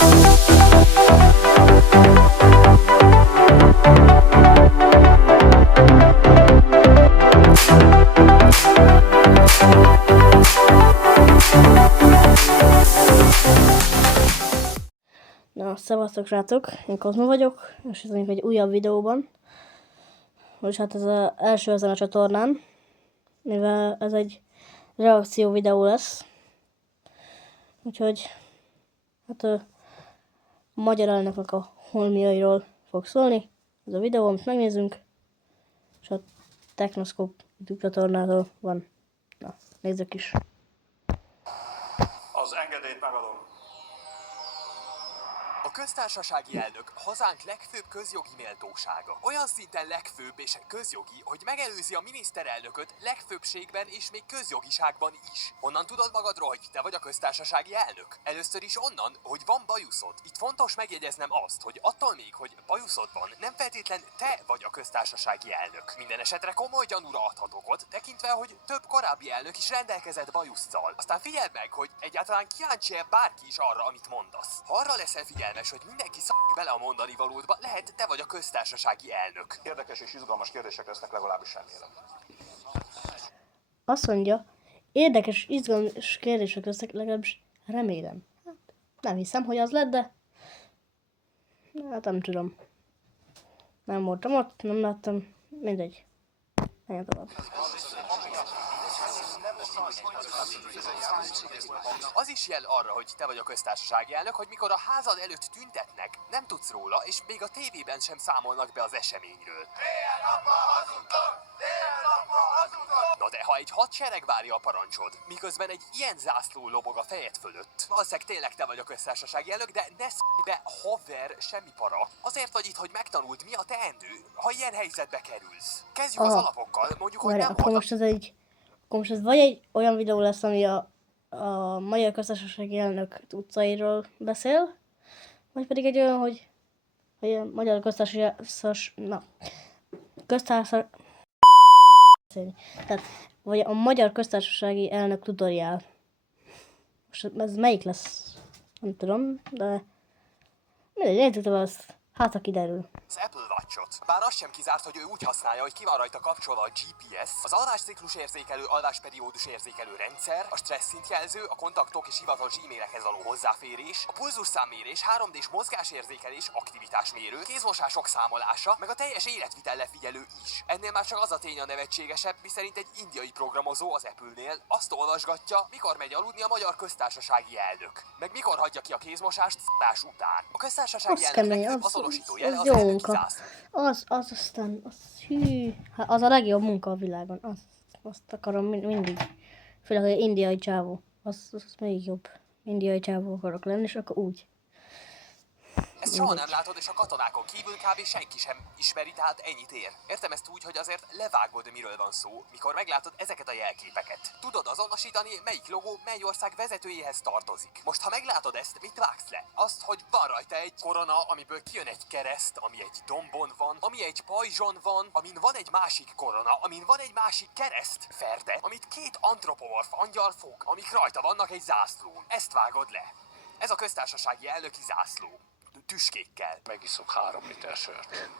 Na, szevasztok srácok, én Kozma vagyok, és ez egy újabb videóban. Most hát ez az első ezen a csatornán, mivel ez egy reakció videó lesz. Úgyhogy, hát a magyar elnöknek a holmiairól fog szólni. Ez a videó, amit megnézzünk, és a Technoscope YouTube csatornától van. Na, nézzük is. Az engedélyt megadom. A köztársasági elnök hazánk legfőbb közjogi méltósága. Olyan szinten legfőbb és közjogi, hogy megelőzi a miniszterelnököt legfőbbségben és még közjogiságban is. Honnan tudod magadról, hogy te vagy a köztársasági elnök? Először is onnan, hogy van bajuszod. Itt fontos megjegyeznem azt, hogy attól még, hogy bajuszod van, nem feltétlen te vagy a köztársasági elnök. Minden esetre komoly gyanúra adhat okot, tekintve, hogy több korábbi elnök is rendelkezett bajusszal. Aztán figyeld meg, hogy egyáltalán kíváncsi-e bárki is arra, amit mondasz. Ha arra leszel figyelmes, hogy mindenki bele a mondani valódba, lehet te vagy a köztársasági elnök. Érdekes és izgalmas kérdések lesznek, legalábbis remélem. Azt mondja, érdekes és izgalmas kérdések lesznek, legalábbis remélem. Hát, nem hiszem, hogy az lett, de hát nem tudom. Nem voltam ott, nem láttam, mindegy. Menjen tovább. Az is jel arra, hogy te vagy a köztársasági elnök, hogy mikor a házad előtt tüntetnek, nem tudsz róla, és még a tévében sem számolnak be az eseményről. Na de ha egy hadsereg várja a parancsod, miközben egy ilyen zászló lobog a fejed fölött, valószínűleg tényleg te vagy a köztársasági elnök, de ne szólj be, haver, semmi para. Azért vagy itt, hogy megtanuld, mi a teendő, ha ilyen helyzetbe kerülsz. Kezdjük az alapokkal, mondjuk, hogy nem akkor most ez vagy egy olyan videó lesz, ami a magyar köztársasági elnök utcairól beszél, vagy pedig egy olyan, hogy a magyar tehát, vagy a magyar köztársasági elnök tutoriál. Most ez melyik lesz? Nem tudom, de mindegy, nézzük tovább azt. Hát, ha kiderül. Az Apple Watch-ot. Bár az sem kizárt, hogy ő úgy használja, hogy ki van rajta kapcsolva a GPS, az alvásciklus érzékelő, alvásperiódus érzékelő rendszer, a stresszintjelző, a kontaktok és hivatalos e-mailekhez való hozzáférés, a pulzusszámmérés, 3D-s mozgásérzékelés, aktivitásmérő, kézmosások számolása, meg a teljes életvitel lefigyelő is. Ennél már csak az a tény a nevetségesebb, miszerint egy indiai programozó az Apple-nél azt olvasgatja, mikor megy aludni a magyar köztársasági elnök, meg mikor hagyja ki a kézmosást szás után. A köztársasági elnök az jó munka. Az a legjobb munka a világon. Azt akarom mindig. Főleg, hogy indiai csávó. Az még jobb. Indiai csávó akarok lenni, és akkor úgy. Ezt soha nem látod, és a katonákon kívül kb. Senki sem ismeri, tehát ennyit ér. Értem ezt úgy, hogy azért levágod, miről van szó, mikor meglátod ezeket a jelképeket. Tudod azonosítani, melyik logó mely ország vezetőjéhez tartozik. Most, ha meglátod ezt, mit vágsz le? Azt, hogy van rajta egy korona, amiből kijön egy kereszt, ami egy dombon van, ami egy pajzson van, amin van egy másik korona, amin van egy másik kereszt, ferde, amit két antropomorf angyal fog, amik rajta vannak egy zászlón. Ezt vágod le. Ez a köztársasági elnöki zászló. Tüskékkel. Megiszok 3 liter sört.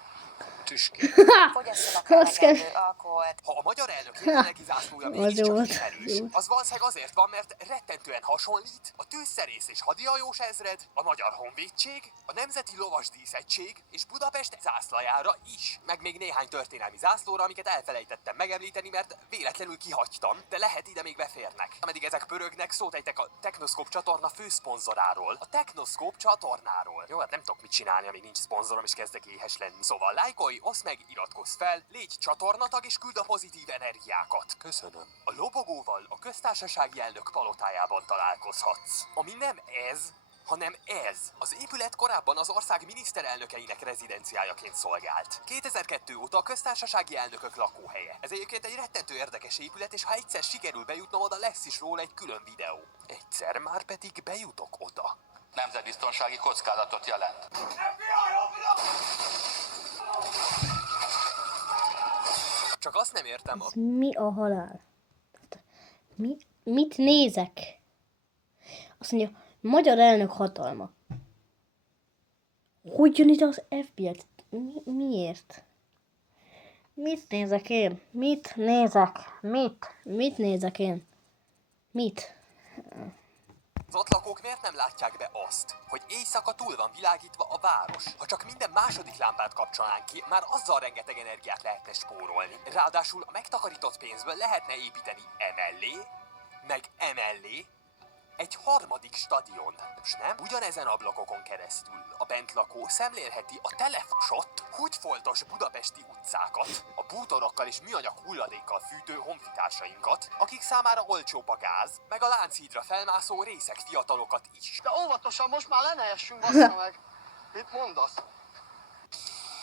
Tüskék. Fogyasszanak elegendő alkoholt. Ha a magyar elnök jelenlegi zászlója mégiscsak ismerős, az valószínűleg azért van, mert rettentően hasonlít a tűzszerész és hadihajós ezred, a magyar honvédség, a Nemzeti Lovasdíszegység és Budapest zászlajára is. Meg még néhány történelmi zászlóra, amiket elfelejtettem megemlíteni, mert véletlenül kihagytam, de lehet ide még beférnek. Ameddig ezek pörögnek, szót ejtek a Technoscope csatorna főszponzoráról. A Technoscope csatornáról. Jó, hát nem tudok mit csinálni, amíg nincs szponzorom és kezdek éhes lenni. Szóval lájkolj, oszd meg, iratkozz fel, légy csatornatag és küld a pozitív energiákat. Köszönöm. A lobogóval a köztársasági elnök palotájában találkozhatsz. Ami nem ez, hanem ez. Az épület korábban az ország miniszterelnökeinek rezidenciájaként szolgált. 2002 óta a köztársasági elnökök lakóhelye. Ez egyébként egy rettentő érdekes épület, és ha egyszer sikerül bejutnom oda, lesz is róla egy külön videó. Egyszer már pedig bejutok oda. Nemzetbiztonsági kockázatot jelent. Csak azt nem értem. Ez mi a halál? Mit nézek? Azt mondja, magyar elnök hatalma. Hogy jön ide az FBI-t? Miért? Mit nézek én? Mit nézek? Mit nézek én? Mit? Az ott lakók miért nem látják be azt, hogy éjszaka túl van világítva a város? Ha csak minden második lámpát kapcsolnánk ki, már azzal rengeteg energiát lehetne spórolni. Ráadásul a megtakarított pénzből lehetne építeni emellé egy harmadik stadion. És nem? Ugyanezen ablakokon keresztül a bentlakó szemlélheti a telefosott, húgyfoltos budapesti utcákat, a bútorokkal és műanyag hulladékkal fűtő honfitársainkat, akik számára olcsóbb a gáz, meg a Lánchídra felmászó részeg fiatalokat is. De óvatosan, most már le ne essünk, bassza meg! Mit mondasz?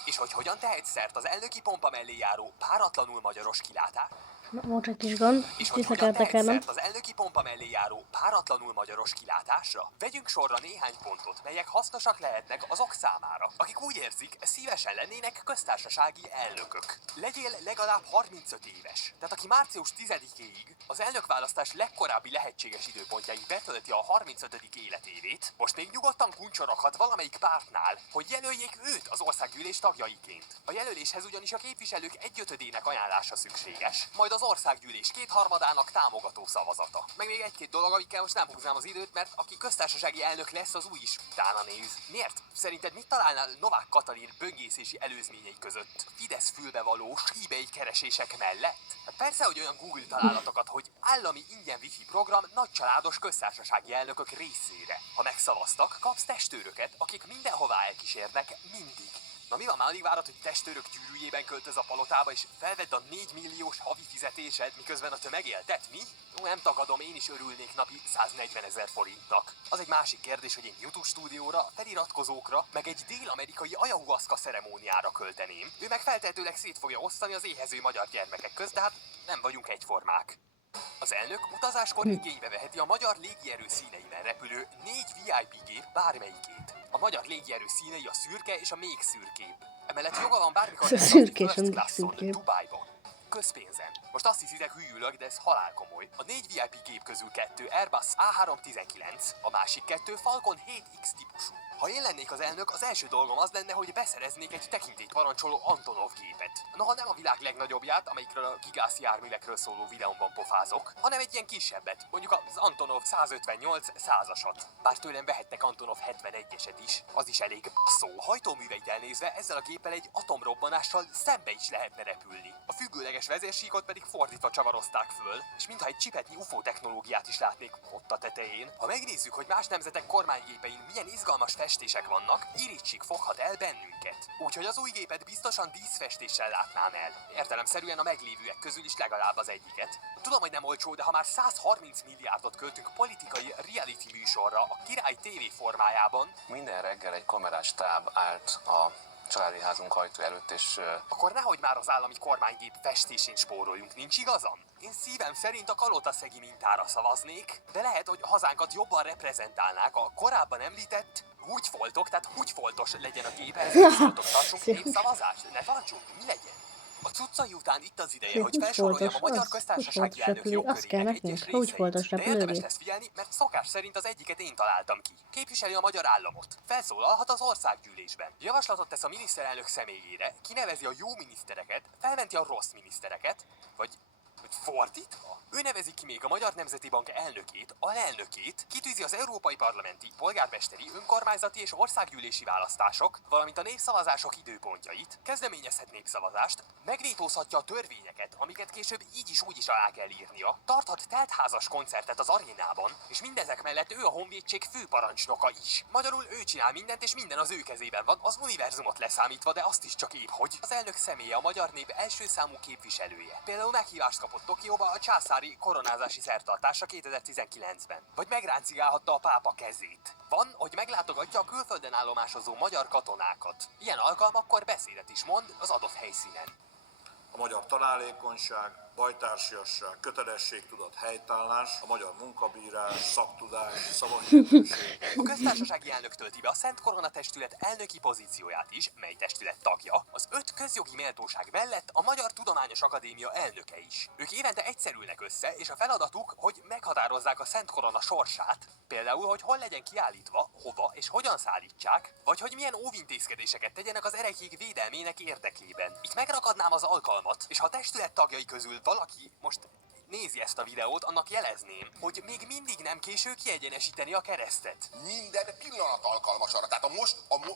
És hogy hogyan tehet szert az elnöki pompa mellé járó páratlanul magyaros kilátás? Volt egy kis gond, És és hogy vissza hogyan kell tehet tekernem. szert az elnöki pompa mellé járó páratlanul magyaros kilátásra? Vegyünk sorra néhány pontot, melyek hasznosak lehetnek azok számára, akik úgy érzik, szívesen lennének köztársasági elnökök. Legyél legalább 35 éves. Tehát aki március 10-éig az elnökválasztás legkorábbi lehetséges időpontjáig betölti a 35. életévét, most még nyugodtan kuncsoroghat valamelyik pártnál, hogy jelöljék őt az országgyűlés tagjaiként. A jelöléshez ugyanis a képviselők 1/5-ének ajánlása szükséges, majd az országgyűlés 2/3-ának támogató szavazata. Meg még egy-két dolog, amikkel most nem húznám az időt, mert aki köztársasági elnök lesz, az új is utána néz. Miért? Szerinted mit találnál Novák Katalin böngészési előzményei között Fidesz fülbevaló eBay keresések mellett? Hát persze, hogy olyan Google találatokat, hogy állami ingyen wifi program nagycsaládos köztársasági elnökök részére. Ha megszavaztak, kapsz testőröket, akik mindenhová elkísérnek mindig. Na mi van, már alig várod, hogy testőrök gyűrűjében költöz a palotába, és felvedd a 4 milliós havi fizetésed, miközben a tömeg éltet? Mi? Nem tagadom, én is örülnék napi 140 000 forintnak. Az egy másik kérdés, hogy én YouTube stúdióra, feliratkozókra, meg egy dél-amerikai ayahuasca ceremóniára költeném. Ő meg feltehetőleg szét fogja osztani az éhező magyar gyermekek közt, de hát nem vagyunk egyformák. Az elnök utazáskor igénybe veheti a magyar légierő színeiben repülő 4 VIP gép bármelyikét. A magyar légierő színei a szürke és a még szürkébb. Emellett joga van bármikor A szürke és a first még classon szürkébb. Dubájba. Közpénzen. Most azt hiszitek hülyülök, de ez halál komoly. A 4 VIP gép közül 2 Airbus A319, a másik 2 Falcon 7X típusú. Ha én lennék az elnök, az első dolgom az lenne, hogy beszereznék egy tekintélyt parancsoló Antonov gépet. Noha nem a világ legnagyobbját, amelyikről a gigász járművekről szóló videómban pofázok, hanem egy ilyen kisebbet, mondjuk az Antonov 158 100-asat. Bár tőlem vehettek Antonov 71-eset is, az is elég szó. A hajtóműveit elnézve ezzel a géppel egy atomrobbanással szembe is lehetne repülni. A függőleges vezérsíkot pedig fordítva csavarozták föl, és mintha egy csipetnyi UFO technológiát is látnék ott a tetején. Ha megnézzük, hogy más nemzetek kormánygépein milyen izgalmas festések vannak, irítsig foghat el bennünket. Úgyhogy az új gépet biztosan díszfestéssel látnám el. Értelemszerűen a meglévőek közül is legalább az egyiket. Tudom, hogy nem olcsó, de ha már 130 milliárdot költünk politikai reality műsorra a Király TV formájában, Minden reggel egy kamerás stáb állt a családi házunk ajtó előtt, és akkor nehogy már az állami kormánygép festésén spóroljunk, nincs igazam? Én szívem szerint a kalotaszegi mintára szavaznék, de lehet, hogy hazánkat jobban reprezentálnák a korábban említett húgyfoltok, tehát húgyfoltos legyen a gép, ehhez húgyfoltok tartsunk népszavazást, ne tartsunk, mi legyen? A cuccai után itt az ideje, hogy felsoroljam a magyar köztársasági elnök jogkörének egyes részeit. De érdemes lesz figyelni, mert szokás szerint az egyiket én találtam ki. Képviseli a magyar államot. Felszólalhat az országgyűlésben. Javaslatot tesz a miniszterelnök személyére, kinevezi a jó minisztereket, felmenti a rossz minisztereket, vagy fordítva? Ő nevezi ki még a Magyar Nemzeti Bank elnökét, alelnökét, kitűzi az európai parlamenti, polgármesteri, önkormányzati és országgyűlési választások, valamint a népszavazások időpontjait, kezdeményezhet népszavazást, megvétózhatja a törvényeket, amiket később így is úgy is alá kell írnia, tarthat teltházas koncertet az arénában, és mindezek mellett ő a honvédség főparancsnoka is. Magyarul ő csinál mindent, és minden az ő kezében van, az univerzumot leszámítva, de azt is csak épp hogy. Az elnök személye a magyar nép első számú képviselője. Például meghívást kapott Tokióba a császári koronázási szertartásra 2019-ben. Vagy megráncigálhatta a pápa kezét. Van, hogy meglátogatja a külföldön állomásozó magyar katonákat. Ilyen alkalmakkor beszédet is mond az adott helyszínen. A magyar találékonyság, bajtársiasság, kötelességtudat, helytállás, a magyar munkabírás, szaktudás, szavahihetőség. A köztársasági elnök tölti be a Szent Korona Testület elnöki pozícióját is, mely testület tagja, az 5 közjogi méltóság mellett a Magyar Tudományos Akadémia elnöke is. Ők évente egyszer ülnek össze, és a feladatuk, hogy meghatározzák a Szent Korona sorsát, például, hogy hol legyen kiállítva, hova és hogyan szállítsák, vagy hogy milyen óvintézkedéseket tegyenek az erejék védelmének érdekében. Itt megrakadnám az alkalmat, és ha a testület tagjai közül valaki most nézi ezt a videót, annak jelezném, hogy még mindig nem késő kiegyenesíteni a keresztet. Minden pillanat alkalmas arra. Tehát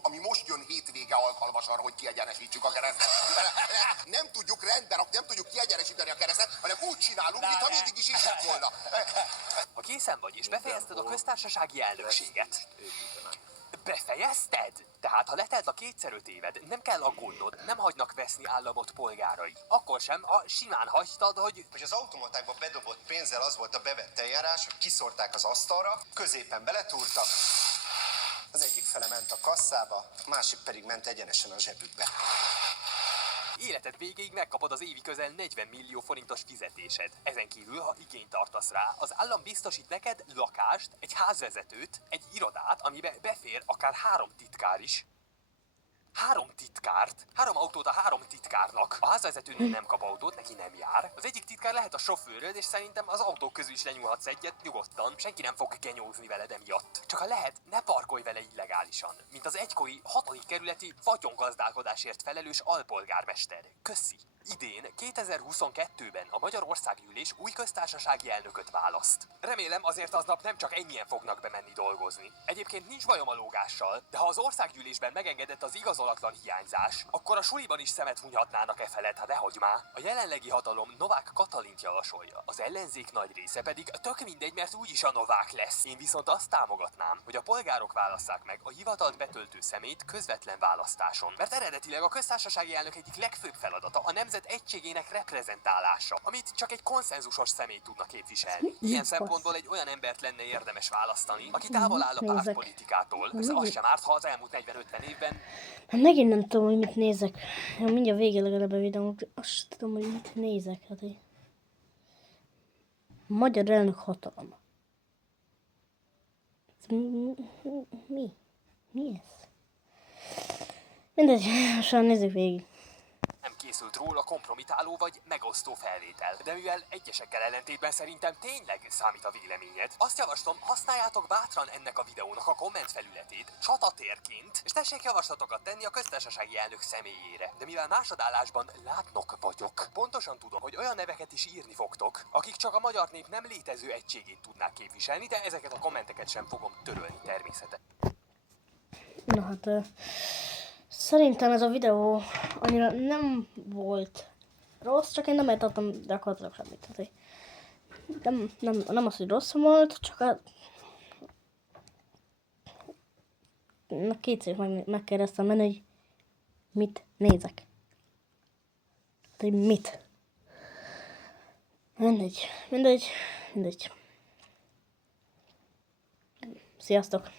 ami most jön hétvége alkalmas arra, hogy kiegyenesítsük a keresztet. Nem tudjuk rendben, nem tudjuk kiegyenesíteni a keresztet, hanem úgy csinálunk, mintha mindig is így lett volna. Ha készen vagy, és befejezted a köztársasági elnökséget. Befejezted? Tehát, ha letelt a 2x5 éved, nem kell aggódnod, nem hagynak veszni államot polgárai. Akkor sem, ha simán hagytad, hogy az automatákba bedobott pénzzel az volt a bevett eljárás, hogy kiszórták az asztalra, középen beletúrtak, az egyik fele ment a kasszába, a másik pedig ment egyenesen a zsebükbe. életed végéig megkapod az évi közel 40 millió forintos fizetésed. Ezen kívül, ha igényt tartasz rá, az állam biztosít neked lakást, egy házvezetőt, egy irodát, amibe befér akár 3 titkár is. 3 titkárt, 3 autót a 3 titkárnak. A házvezetőnél nem kap autót, neki nem jár. Az egyik titkár lehet a sofőröd, és szerintem az autók közül is lenyúlhatsz egyet nyugodtan. Senki nem fog genyózni veled emiatt. Csak ha lehet, ne parkolj vele illegálisan. Mint az egykori 6. kerületi vagyongazdálkodásért felelős alpolgármester. Köszi! Idén, 2022-ben a Magyar Országgyűlés új köztársasági elnököt választ. Remélem azért aznap nem csak ennyien fognak bemenni dolgozni. Egyébként nincs bajom a lógással, de ha az országgyűlésben megengedett az igazolatlan hiányzás, akkor a suliban is szemet hunyhatnának e felett, ha nehogy már. A jelenlegi hatalom Novák Katalint javasolja, az ellenzék nagy része pedig tök mindegy, mert úgyis a Novák lesz. Én viszont azt támogatnám, hogy a polgárok válasszák meg a hivatalt betöltő személyt közvetlen választáson. Mert eredetileg a köztársasági elnök egyik legfőbb feladata a nemzet egységének reprezentálása, amit csak egy konszenzusos személy tudna képviselni. Ilyen szempontból egy olyan embert lenne érdemes választani, aki távol áll a pártpolitikától. Persze az sem árt, ha az elmúlt 40-50 évben... Hát megint nem tudom, hogy mit nézek. Mindjárt vége legalább a videónak, azt tudom, hogy mit nézek. Hát, hogy... Magyar elnök hatalma. Mi? Mi ez? Mindegy, most nézzük végig. Nem készült róla kompromitáló vagy megosztó felvétel. De mivel egyesekkel ellentétben szerintem tényleg számít a véleményed, azt javaslom, használjátok bátran ennek a videónak a komment felületét csatatérként, és tessék javaslatokat tenni a köztársasági elnök személyére. De mivel másodállásban látnok vagyok, pontosan tudom, hogy olyan neveket is írni fogtok, akik csak a magyar nép nem létező egységét tudnák képviselni, de ezeket a kommenteket sem fogom törölni természetesen. Na hát... Szerintem ez a videó annyira nem volt rossz, csak én nem értettem gyakorlatilag semmit. Tehát, nem az, hogy rossz volt, csak a... Kétszer megkérdeztem benne, hogy mit nézek. Tehát, hogy mit. Mindegy. Sziasztok!